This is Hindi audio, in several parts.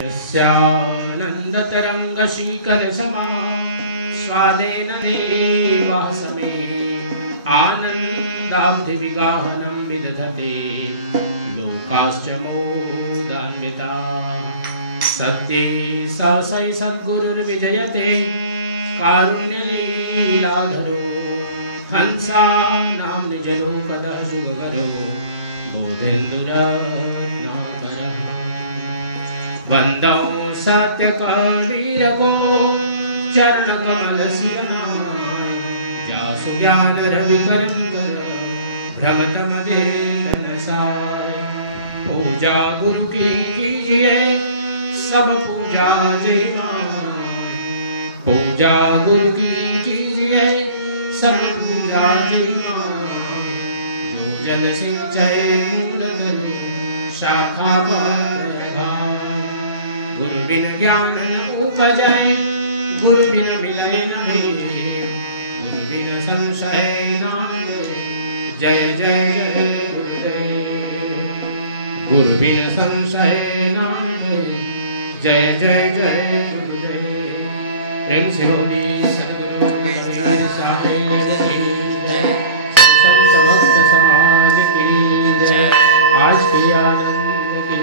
यस्यानन्दतरङ्गशीकरसमा स्वादेन देवासमे आनन्दाब्धिविगाहनं विदधते लोकाश्च मोदान्विता। सत्ये सहसै सद्गुरुर्विजयते कारुण्यलीलाधरो हंसानां निजलोकदः सुगगरो बोधेन्दुरत्नाकरः। वन्दौ सत्यकवीरगो चरणकमलशिरनाय जासु ज्ञानरविकरकर भ्रमतमदेतनसाय। पूजा गुरु की कीजिए सब पूजा जय माय। पूजा गुरु की कीजिए सब पूजा जय माय। जो जल सिंचय मूल तरु शाखा पर गुरु बिन ज्ञान न उपजय गुरु बिन मिलय न भेद गुरु बिन संशय नाते जय जय जय गुरुदेव। गुरु बिन संशय नाते जय जय जय गुरुदेव। प्रेम से बोली सद्गुरु कबीर साहिब की जय। संत भक्त समाज की जय। आज की आनंद की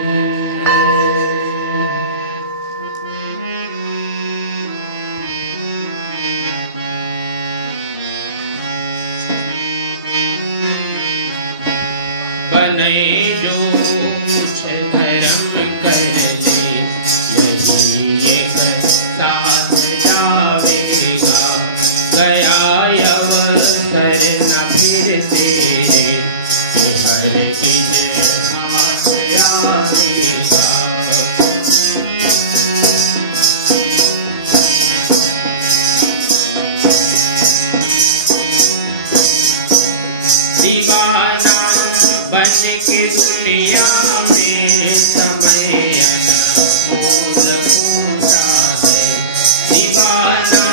बने जो कुछ धर्म कर ले यही एक साथ जावेगा। गया अवसर न फिर तेरे हर किस हाथ आवेगा। दीवाना बन के दुनिया में समय अनमोल पूछा है। दीवाना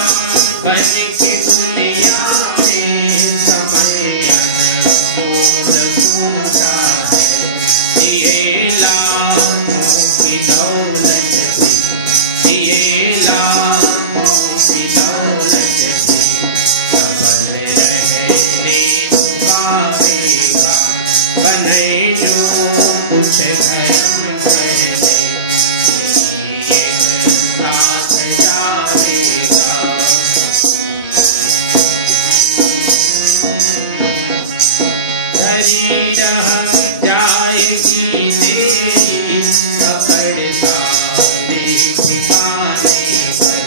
बन के दुनिया में समय अनमोल पूछा है। दिए लाखों की दौलत दिए लाखों की दौलत खबर रहने पावेगा। बने जो कुछ धर्म कर ले एक साथ जावेगा। धरी रह जाएगी तेरी पकड़ सारे ठिकाने पर।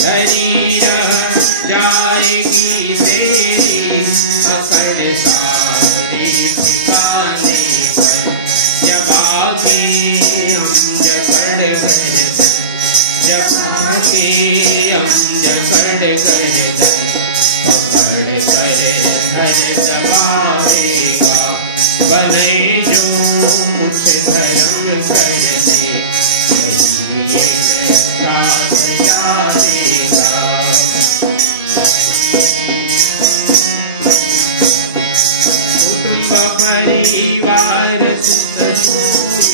धरी रह जाएगी तेरी पकड़ सारे ठिकाने पर। जब आगे हम जकड़ गर्दन जब आगे हम जकड़ गर्दन पकड़ कर घर दबावेगा। बने जो कुछ धर्म कर ले यही एक साथ जावेगा। कुटुंब परिवार सुत सोई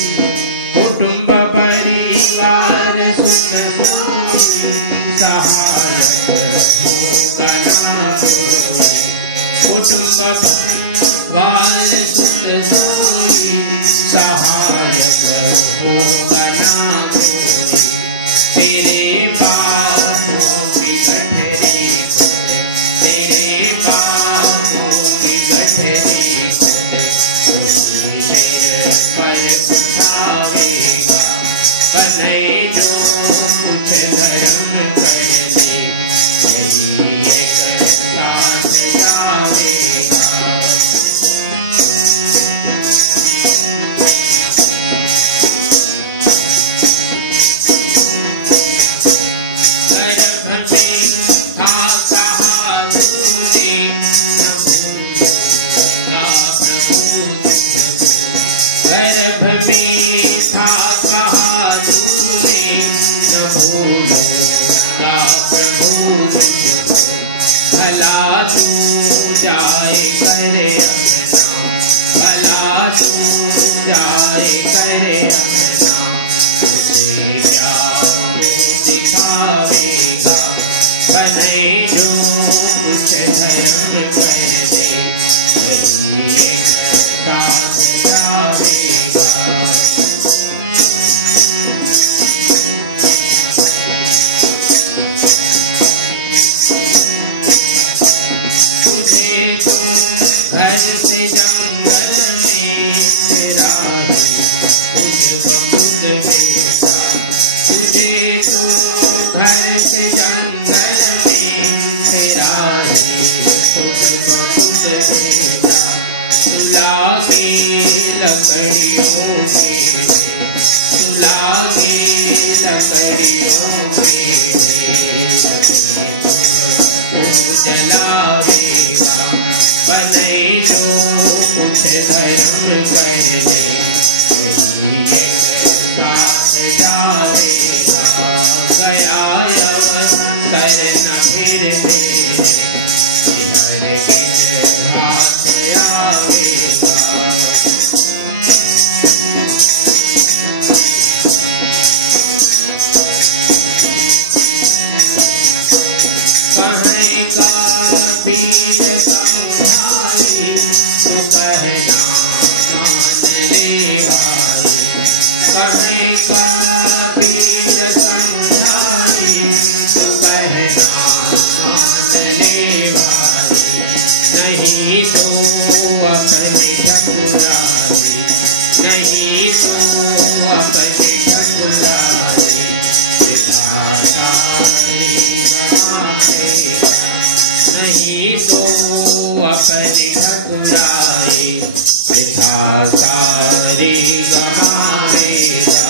कुटुंब परिवार सुत सोई सहायक होगा ना कोई। कुटुंब परिवार सुत सोई सहायक होगा ना कोई। तेरे बाहों की गठरी तेरे बाहों की गठरी पर उठावेगा। बने जो कुछ धर्म कर ले यही एक साथ जावेगा। गर्भ में था कहा तूने न भूलूंगा प्रभु तुझको। गर्भ में था कहा तूने न भूलूंगा प्रभु तुझको। भला तू जाए करे अपना भला तू जाए करे अपना तुझे क्या लकड़ियों पे जलावेगा बने जो कुछ धर्म कर ले साथ जावेगा गया अवसर न फिर हर किस हाथ आवेगा नहीं तो अपने ठकुराई नहीं तो अपने ठकुराई नहीं तो अपने ठकुराई पिता सारी गमावेगा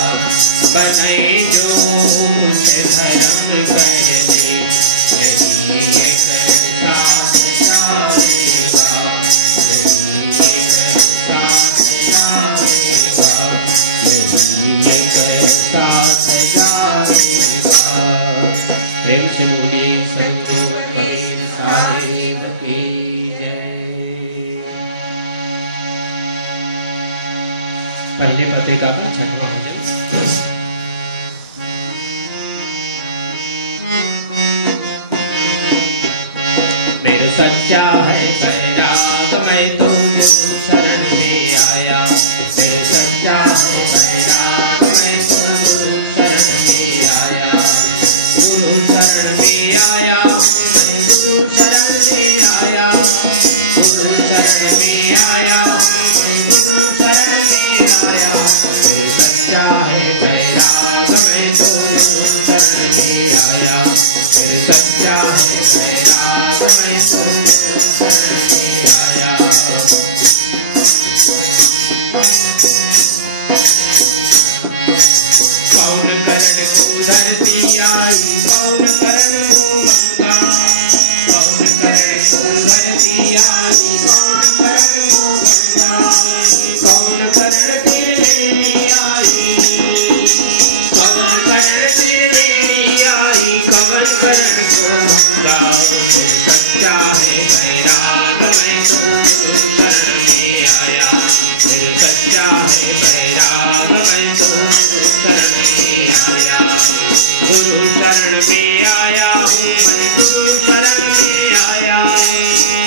बने जो कुछ धर्म कर ले प्रेम से बोलिए सतगुरु कबीर साहिब की जय। पहले पत्रिका का छठवां भजन। मेरा सच्चा है बैराग मैं तो गुरु शरण में आया मेरा सच्चा है बैराग मैं तो गुरु शरण में आया गुरु शरण में आया मैं गुरु शरण में आया गुरु शरण में आया मैं गुरु शरण में आया मेरा सच्चा है बैराग मैं तो गुरु शरण में आया मेरा सच्चा है बैराग मैं तो गुरु शरण में आया पवन करण को धरती आई पवन करण को गंगा पवन करण को धरती आई पवन करण को गंगा पवन करण त्रिवेणी आई पवन करण त्रिवेणी आई पवन करण को गंगा सच्चा है बैराग मैं तो गुरु शरण में आया मेरे सच्चा है बैराग मैं तो गुरु शरण में आया गुरु शरण में आया हूँ मैं गुरु शरण में आया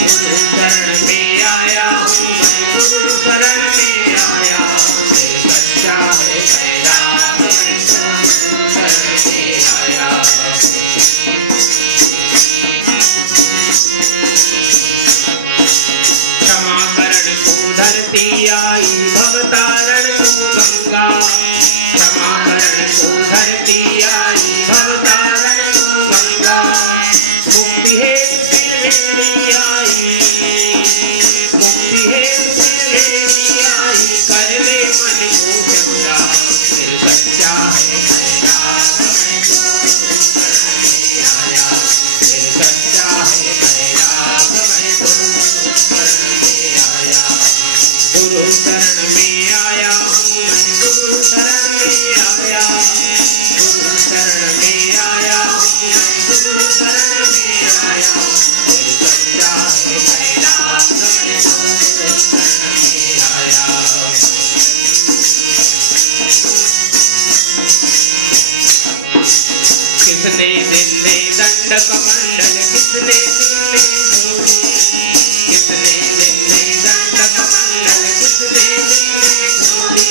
गुरु शरण में आया हूँ मैं गुरु शरण में आया मेरे सच्चा है बैराग मैं तो गुरु शरण में आया क्षमा करण को धरती आई भवतारण को गंगा क्षमा करण को धरती आई भवतारण को गंगा मुक्ति हेतु त्रिवेणी आई मुक्ति हेतु त्रिवेणी आई कर ले मन को चंगा फिर सच्चा है बैराग मैं तो गुरु शरण में आया फिर सच्चा है बैराग मैं तो गुरु शरण में आया गुरु शरण में आया हूँ मैं गुरु शरण में आया गुरु शरण में आया हूँ मैं गुरु शरण में आया मेरे सच्चा है बैराग मैं तो गुरु शरण में आया किसने दिल्ली दंड कमंडल किसने दिल्ली छोड़ी किसने दिल्ली दंड कमंडल किसने दिल्ली छोड़ी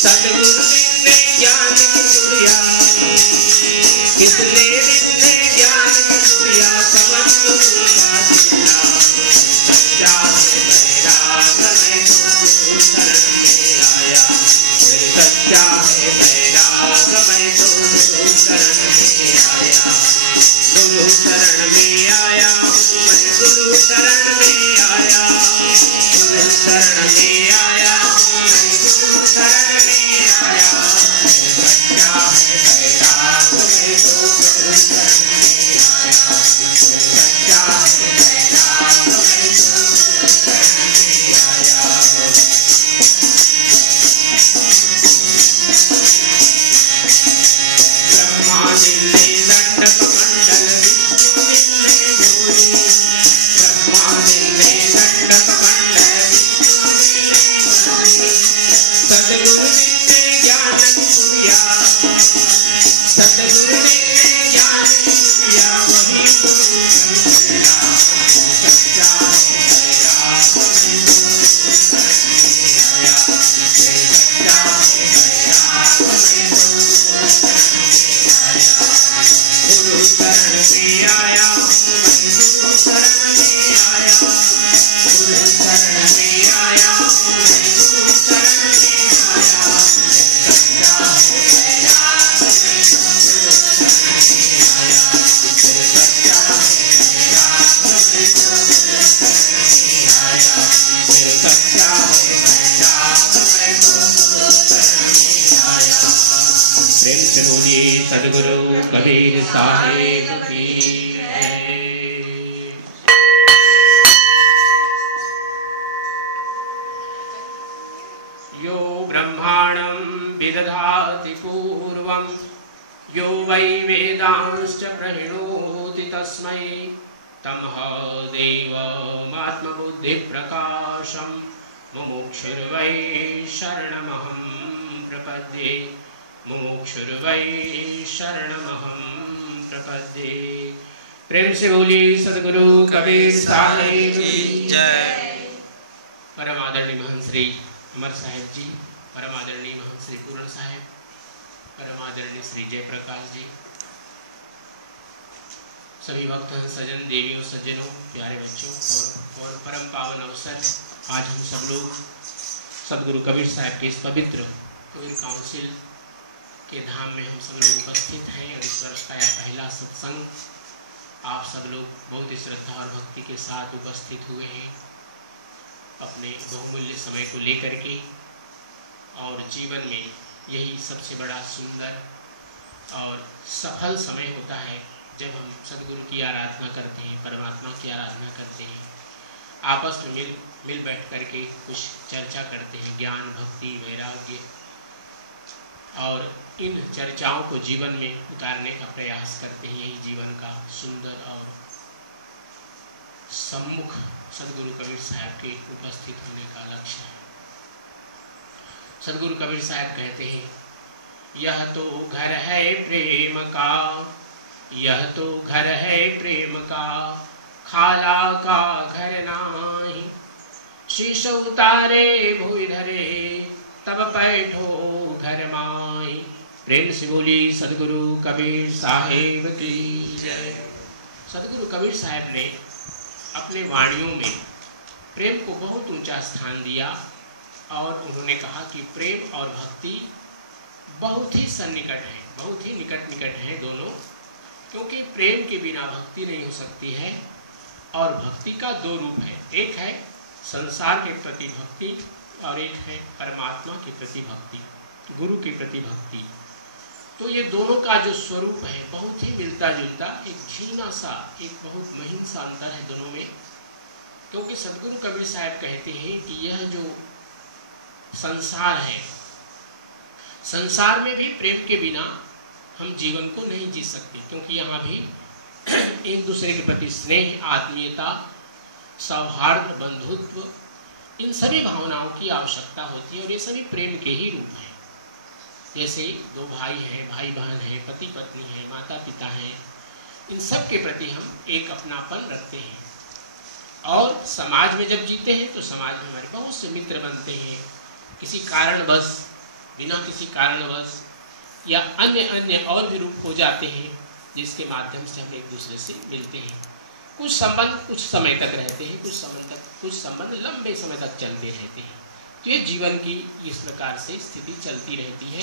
सतगुरु दिल्ली ज्ञान की चुड़िया किसने दिल्ली ज्ञान की चुड़िया समझ गुरु का चुड़ा सच्चा है बैराग मैं तो गुरु शरण में आया मेरे सच्चा है बैराग मैं तो गुरु शरण में आया गुरु शरण में आया हूँ सतगुरु ने ज्ञान दिया वही गुरु बन गया। सच्चा गया तुम्हें गुरु शरण आया। सच्चा गया तुम्हें गुरु शरण आया। गुरु शरण में आया मैं गुरु शरण में आया। गुरु शरण में आया मैं गुरु शरण में आया। सच्चा गया तुम्हें गुरु शरण में आया। सच्चा गया तुम्हें गुरु शरण में आया। सच्चा गया तुम्हें गुरु शरण में आया। प्रेम से बोलिए सद्गुरु कबीर साहेब की जय। यो ब्रह्माणं विदधाति पूर्वं यो वै वेदांश्च प्रणोति तस्मै तमः देवमात्मबुद्धिप्रकाशं मुमुक्षुर्वै शरणमहं प्रपद्ये। मुमुक्षुर्वै शरणमहं प्रपद्ये। प्रेम से बोलिए सद्गुरु कबीर साहेब की जय। परम आदरणीय महंत श्री अमर साहेब जी, परम आदरणीय महंत श्री पूर्ण साहेब, परम आदरणीय श्री जयप्रकाश जी, सभी भक्त सज्जन, देवियों, सज्जनों, प्यारे बच्चों और परम पावन अवसर, आज हम सब लोग सद्गुरु कबीर साहब के इस पवित्र कबीर काउंसिल के धाम में हम सब लोग उपस्थित हैं और इस वर्ष का यह पहला सत्संग आप सब लोग बहुत ही श्रद्धा और भक्ति के साथ उपस्थित हुए हैं अपने बहुमूल्य समय को लेकर के। और जीवन में यही सबसे बड़ा सुंदर और सफल समय होता है जब हम सद्गुरु की आराधना करते हैं, परमात्मा की आराधना करते हैं, आपस में मिल बैठ करके कुछ चर्चा करते हैं, ज्ञान, भक्ति, वैराग्य, और इन चर्चाओं को जीवन में उतारने का प्रयास करते हैं। यही जीवन का सुंदर और सम्मुख सद्गुरु कबीर साहब के उपस्थित होने का लक्ष्य है। सद्गुरु कबीर साहब कहते हैं, यह तो घर है प्रेम का, यह तो घर है प्रेम का, खाला का घर नाही। शीश उतारे भूइ धरे, तब बैठो घर माई। प्रेम से बोली सद्गुरु कबीर साहेब की जय। सद्गुरु कबीर साहब ने अपने वाणियों में प्रेम को बहुत ऊंचा स्थान दिया और उन्होंने कहा कि प्रेम और भक्ति बहुत ही सन्निकट है, बहुत ही निकट हैं दोनों, क्योंकि प्रेम के बिना भक्ति नहीं हो सकती है। और भक्ति का दो रूप है, एक है संसार के प्रति भक्ति और एक है परमात्मा के प्रति भक्ति, गुरु के प्रति भक्ति। तो ये दोनों का जो स्वरूप है बहुत ही मिलता जुलता, एक क्षीणा सा, एक बहुत महीन सा अंतर है दोनों में। क्योंकि सद्गुरु कबीर साहब कहते हैं कि यह जो संसार है, संसार में भी प्रेम के बिना हम जीवन को नहीं जी सकते, क्योंकि यहाँ भी एक दूसरे के प्रति स्नेह, आत्मीयता, सौहार्द, बंधुत्व, इन सभी भावनाओं की आवश्यकता होती है और ये सभी प्रेम के ही रूप हैं। जैसे दो भाई हैं, भाई बहन हैं, पति पत्नी हैं, माता पिता हैं, इन सब के प्रति हम एक अपनापन रखते हैं। और समाज में जब जीते हैं तो समाज में हमारे बहुत से मित्र बनते हैं, किसी कारणवश, बिना किसी कारणवश या अन्य और भी रूप हो जाते हैं, जिसके माध्यम से हम एक दूसरे से मिलते हैं। कुछ संबंध कुछ समय तक रहते हैं, कुछ संबंध लंबे समय तक चलते रहते हैं। तो ये जीवन की इस प्रकार से स्थिति चलती रहती है।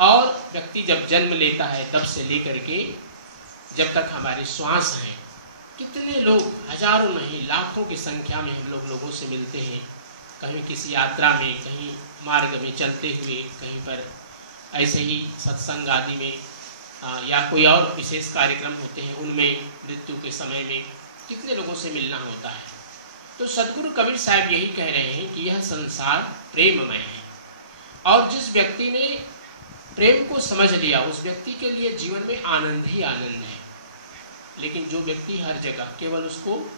और व्यक्ति जब जन्म लेता है तब से लेकर के जब तक हमारे श्वास हैं, कितने लोग, हजारों नहीं लाखों की संख्या में हम लोगों से मिलते हैं, कहीं किसी यात्रा में, कहीं मार्ग में चलते हुए, कहीं पर ऐसे ही सत्संग आदि में या कोई और विशेष कार्यक्रम होते हैं, उनमें मृत्यु के समय में कितने लोगों से मिलना होता है। तो सद्गुरु कबीर साहब यही कह रहे हैं कि यह संसार प्रेममय है और जिस व्यक्ति ने प्रेम को समझ लिया उस व्यक्ति के लिए जीवन में आनंद ही आनंद है। लेकिन जो व्यक्ति हर जगह केवल उसको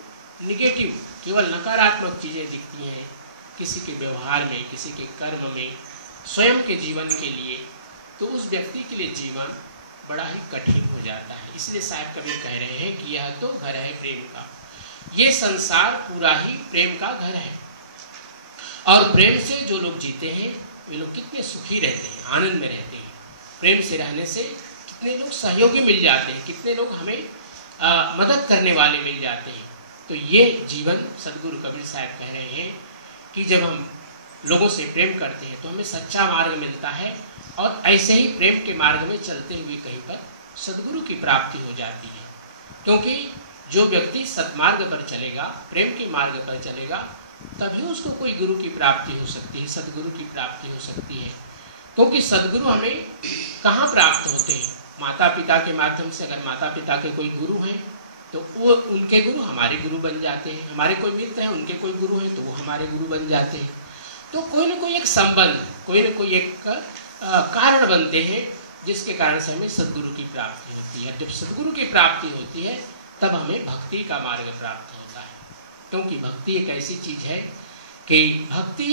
निगेटिव, केवल नकारात्मक चीज़ें दिखती हैं, किसी के व्यवहार में, किसी के कर्म में, स्वयं के जीवन के लिए तो उस व्यक्ति के लिए जीवन बड़ा ही कठिन हो जाता है। इसलिए साहब कबीर कह रहे हैं कि यह तो घर है प्रेम का, ये संसार पूरा ही प्रेम का घर है। और प्रेम से जो लोग जीते हैं वे लोग कितने सुखी रहते हैं, आनंद में रहते हैं। प्रेम से रहने से कितने लोग सहयोगी मिल जाते हैं, कितने लोग हमें मदद करने वाले मिल जाते हैं। तो ये जीवन सदगुरु कबीर साहब कह रहे हैं कि जब हम लोगों से प्रेम करते हैं तो हमें सच्चा मार्ग मिलता है, और ऐसे ही प्रेम के मार्ग में चलते हुए कहीं पर सदगुरु की प्राप्ति हो जाती है। क्योंकि जो व्यक्ति सत्मार्ग पर चलेगा, प्रेम के मार्ग पर चलेगा, तभी उसको कोई गुरु की प्राप्ति हो सकती है, सदगुरु की प्राप्ति हो सकती है। क्योंकि सदगुरु हमें कहाँ प्राप्त होते हैं? माता पिता के माध्यम से। अगर माता पिता के कोई गुरु हैं तो वो उनके गुरु हमारे गुरु बन जाते हैं, हमारे कोई मित्र हैं उनके कोई गुरु हैं तो वो हमारे गुरु बन जाते हैं। तो कोई ना कोई एक संबंध, कोई ना कोई एक कारण बनते हैं जिसके कारण से हमें सदगुरु की प्राप्ति होती है। जब सदगुरु की प्राप्ति होती है तब हमें भक्ति का मार्ग प्राप्त होता है। क्योंकि भक्ति एक ऐसी चीज है कि भक्ति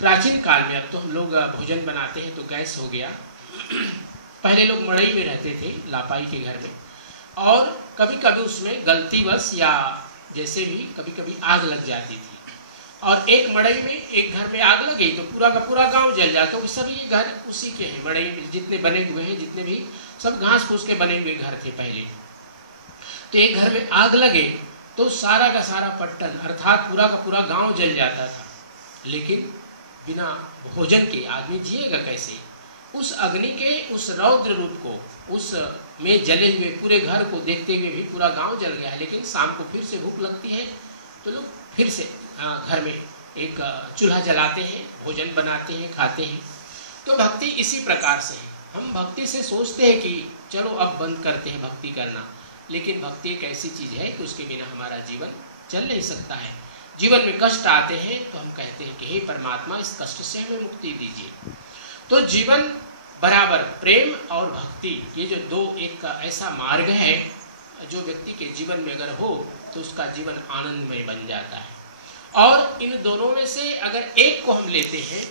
प्राचीन काल में, अब तो हम लोग भोजन बनाते हैं तो गैस हो गया, पहले लोग मड़ई में रहते थे, लापाई के घर में, और कभी कभी उसमें गलतीवश या जैसे भी कभी कभी आग लग जाती थी, और एक मड़ई में एक घर में आग लगी तो पूरा का पूरा गांव जल जाता। तो सभी घर उसी के हैं, मड़ई में जितने बने हुए हैं, जितने भी सब घास फूस के बने हुए घर थे पहले। तो एक घर में आग लगे तो सारा का सारा पट्टन अर्थात पूरा का पूरा गांव जल जाता था। लेकिन बिना भोजन के आदमी जिएगा कैसे? उस अग्नि के उस रौद्र रूप को, उस में जले हुए पूरे घर को देखते हुए भी पूरा गांव जल गया है। लेकिन शाम को फिर से भूख लगती है तो लोग फिर से घर में एक चूल्हा जलाते हैं, भोजन बनाते हैं, खाते हैं। तो भक्ति इसी प्रकार से है। हम भक्ति से सोचते हैं कि चलो अब बंद करते हैं भक्ति करना, लेकिन भक्ति एक ऐसी चीज है कि उसके बिना हमारा जीवन चल नहीं सकता है। जीवन में कष्ट आते हैं तो हम कहते हैं कि हे परमात्मा, इस कष्ट से हमें मुक्ति दीजिए। तो जीवन बराबर प्रेम और भक्ति, ये जो दो एक ऐसा मार्ग है जो व्यक्ति के जीवन में अगर हो तो उसका जीवन आनंदमय बन जाता है। और इन दोनों में से अगर एक को हम लेते हैं